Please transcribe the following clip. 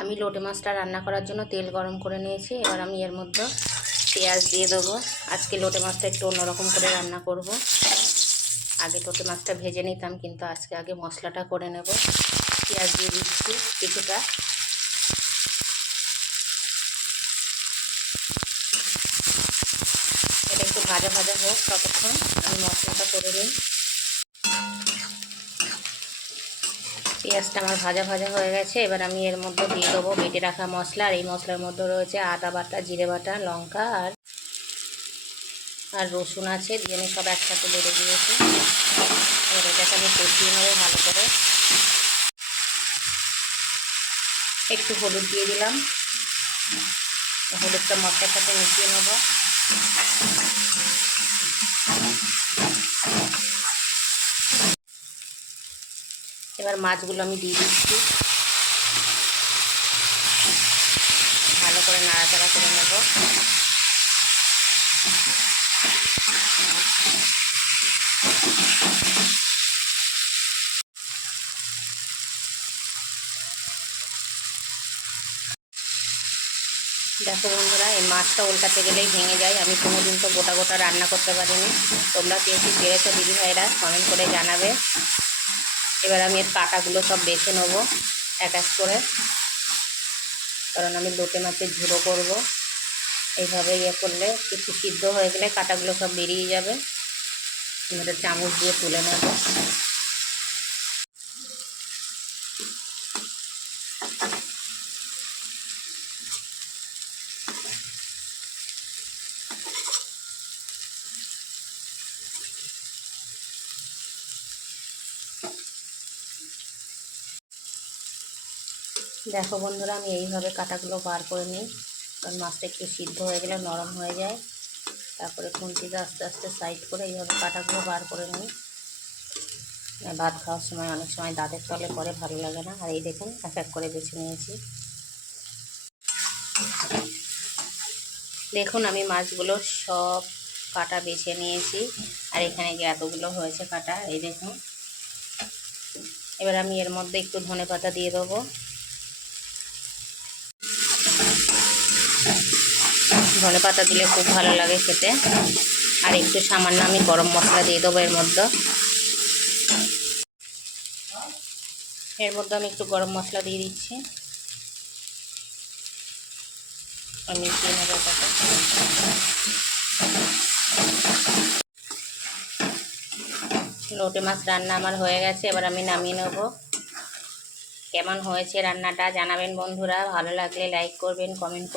আমি লোটে মাছটা রান্না করার জন্য তেল গরম করে নিয়েছি। এবার আমি এর মধ্যে পেঁয়াজ দিয়ে দেবো। আজকে লোটে মাছটা একটু অন্যরকম করে রান্না করব। আগে লোটে মাছটা ভেজে নিতাম, কিন্তু আজকে আগে মশলাটা করে নেব। পেঁয়াজ দিয়ে দিচ্ছি কিছুটা। এটা একটু ভাজা ভাজা হোক, ততক্ষণ আমি মশলাটা করে নিই। পেঁয়াজটা আমার ভাজা ভাজা হয়ে গেছে। এবার আমি এর মধ্যে দিয়ে দেবো বেটে রাখা মশলা আর এই মশলার মধ্যে রয়েছে আদা বাটা, জিরে বাটা, লঙ্কা আর আর রসুন আছে, দিয়ে আমি সব একসাথে বেড়ে দিয়েছি। এবার এটাকে আমি কষিয়ে নেব ভালো করে। একটু হলুদ দিয়ে দিলাম। হলুদটা মশলার সাথে মিশিয়ে নেব। এবার মাছগুলো আমি দিয়ে দিচ্ছি। ভালো করে নাড়াচাড়া করে নেব। দেখো বন্ধুরা, এই মাছটা উল্টাতে গেলেই ভেঙে যায়। আমি কোনো দিন তো গোটা গোটা রান্না করতে পারিনি। তোমরা কে কি পেরেছ দিদি ভাইরা কমেন্ট করে জানাবে। এবার আমি এর কাঁটাগুলো সব বেছে নেব এক এক করে। কারণ আমি লোটে মাছের ঝুড়ো করব। এইভাবে ইয়ে করলে একটু সিদ্ধ হয়ে গেলে কাটাগুলো সব বেরিয়ে যাবে। এবার চামচ দিয়ে তুলে নেব। দেখো বন্ধুরা, আমি এইভাবে কাটাগুলো বার করে নিই। কারণ মাছটা একটু সিদ্ধ হয়ে গেলে নরম হয়ে যায়। তারপরে খুন্তিতে আস্তে আস্তে সাইড করে এইভাবে কাটাগুলো বার করে নিই। ভাত খাওয়ার সময় অনেক সময় দাঁতের তলে পরে ভালো লাগে না। আর এই দেখুন, এক এক করে বেছে নিয়েছি। দেখুন, আমি মাছগুলো সব কাটা বেছে নিয়েছি। আর এখানে যে এতগুলো হয়েছে কাটা, এই দেখুন। এবার আমি এর মধ্যে একটু ধনে পাতা দিয়ে দেবো। ধনে পাতা দিলে খুব ভালো লাগে খেতে। আর একটু সামান্য আমি গরম মশলা দিয়ে দেবো এর মধ্যে। এর মধ্যে আমি একটু গরম মশলা দিয়ে দিচ্ছি। আমি লোটে মাছ রান্না আমার হয়ে গেছে, এবার আমি নামিয়ে নেব। কেমন হয়েছে রান্নাটা জানাবেন বন্ধুরা, ভালো লাগলে লাইক করবেন কমেন্ট